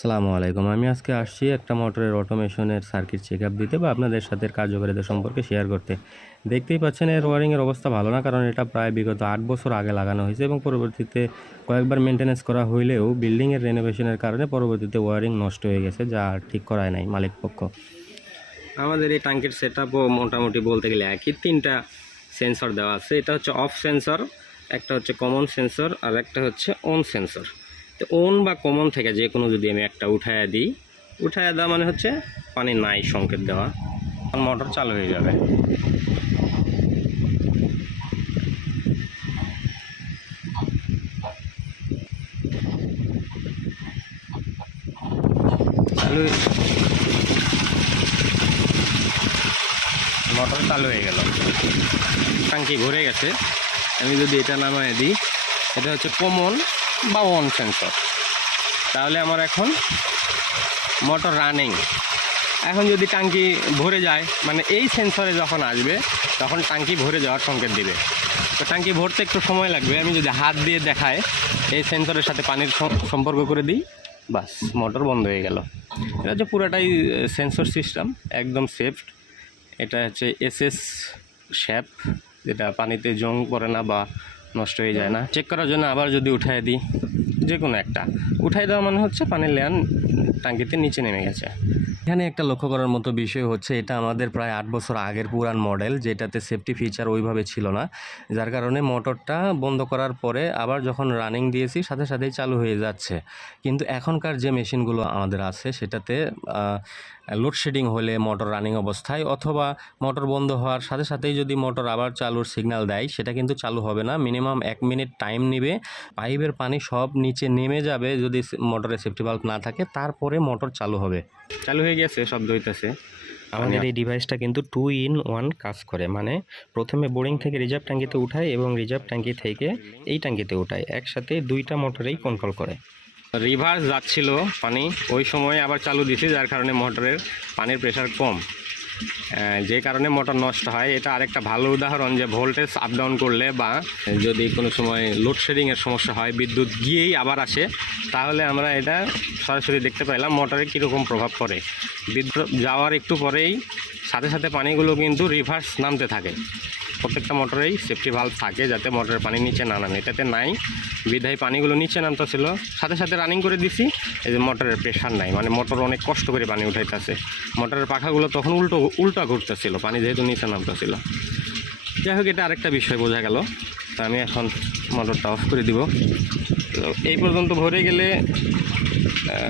সালামু আলাইকুম। আমি আজকে আসছি একটা মোটরের অটোমেশনের সার্কিট চেক আপ দিতে বা আপনাদের সাথে কার্যকারিতা সম্পর্কে শেয়ার করতে। দেখতেই পাচ্ছেন, এর ওয়ারিংয়ের অবস্থা ভালো না, কারণ এটা প্রায় বিগত আট বছর আগে লাগানো হয়েছে এবং পরবর্তীতে কয়েকবার মেনটেন্যান্স করা হইলেও বিল্ডিংয়ের রেনোভেশনের কারণে পরবর্তীতে ওয়ারিং নষ্ট হয়ে গেছে, যা ঠিক করায় নাই মালিক পক্ষ। আমাদের এই ট্যাঙ্কের সেট মোটামুটি বলতে গেলে একই, তিনটা সেন্সর দেওয়া আছে। এটা হচ্ছে অফ সেন্সর একটা হচ্ছে কমন সেন্সর আর একটা হচ্ছে অন সেন্সর তো অন বা কমন থেকে যে কোনো যদি আমি একটা উঠায়া দিই, উঠায়া দেওয়া মানে হচ্ছে পানি নাই সংকেত দেওয়া। মোটর চালু হয়ে যাবে। মোটর চালু হয়ে গেল। টাঙ্কি ভরে গেছে। আমি যদি এটা নামায় দিই, এটা হচ্ছে কমন। বা ওয়ান সেন্সর। তাহলে আমার এখন মোটর রানিং। এখন যদি টাঙ্কি ভরে যায় মানে এই সেন্সরে যখন আসবে, তখন টাঙ্কি ভরে যাওয়ার সংকেত দিবে। তো টাঙ্কি ভরতে একটু সময় লাগবে, আমি যদি হাত দিয়ে দেখায় এই সেন্সরের সাথে পানির সম্পর্ক করে দিই, বাস মোটর বন্ধ হয়ে গেল। এটা হচ্ছে পুরাটাই সেন্সর সিস্টেম, একদম সেফ। এটা হচ্ছে এসএস শ্যাপ, যেটা পানিতে জং পড়ে না বা নষ্ট হয়ে যায় না। চেক করার জন্য আবার যদি উঠায় দিই যে কোনো একটা। উঠাই দেওয়া মানে হচ্ছে পানির লেয়ার টাঙ্কিতে নিচে নেমে গেছে। এখানে একটা লক্ষ্য করার মতো বিষয় হচ্ছে, এটা আমাদের প্রায় আট বছর আগের পুরান মডেল, যেটাতে সেফটি ফিচার ওইভাবে ছিল না। যার কারণে মোটরটা বন্ধ করার পরে আবার যখন রানিং দিয়েছি, সাথে সাথেই চালু হয়ে যাচ্ছে। কিন্তু এখনকার যে মেশিনগুলো আমাদের আছে, সেটাতে লোডশেডিং হলে মোটর রানিং অবস্থায় অথবা মোটর বন্ধ হওয়ার সাথে সাথেই যদি মোটর আবার চালুর সিগন্যাল দেয়, সেটা কিন্তু চালু হবে না। মিনিমাম এক মিনিট টাইম নেবে। পাইপের পানি সব নিচে নেমে যাবে যদি মোটরে সেফটি বাল্ব না থাকে তারপরে মোটর চালু হবে। চালু হয়ে গেছে শব্দ হইতেছে। আমাদের এই ডিভাইসটা কিন্তু টু ইন ওয়ান কাজ করে। মানে প্রথমে বোরিং থেকে রিজার্ভ ট্যাঙ্কিতে উঠায় এবং রিজার্ভ ট্যাঙ্কি থেকে এই ট্যাঙ্কিতে উঠায়। একসাথে দুইটা মোটরেই কন্ট্রোল করে। রিভার্স যাচ্ছিল পানি। ওই সময় আবার চালু দিছি যার কারণে মোটরের পানির প্রেশার কম। যে কারণে মোটর নষ্ট হয়। এটা আরেকটা ভালো উদাহরণ যে ভোল্টেজ আপ ডাউন করলে বা যদি কোনো সময় লোডশেডিংয়ের সমস্যা হয়, বিদ্যুৎ গিয়েই আবার আসে, তাহলে আমরা এটা সরাসরি দেখতে পাইলাম মোটরে কীরকম প্রভাব পড়ে। বিদ্যুৎ যাওয়ার একটু পরেই সাথে সাথে পানিগুলো কিন্তু রিভার্স নামতে থাকে। প্রত্যেকটা মোটরেই সেফটি ভাল্ব থাকে যাতে মোটরের পানি নিচে না নামে। এটাতে নাই, বিধায় পানিগুলো নিচে নামতেছিল সাথে সাথে রানিং করে দিছি, এই যে মোটরের প্রেশার নাই। মানে মোটর অনেক কষ্ট করে পানি উঠাইতেছে। মোটরের পাখাগুলো তখন উল্টো, উল্টা ঘুরতেছিল, পানি যেহেতু নিচে নামতেছিল যাই হোক, এটা আরেকটা বিষয় বোঝা গেল। তা আমি এখন মোটরটা অফ করে দিব। তো এই পর্যন্ত ভরে গেলে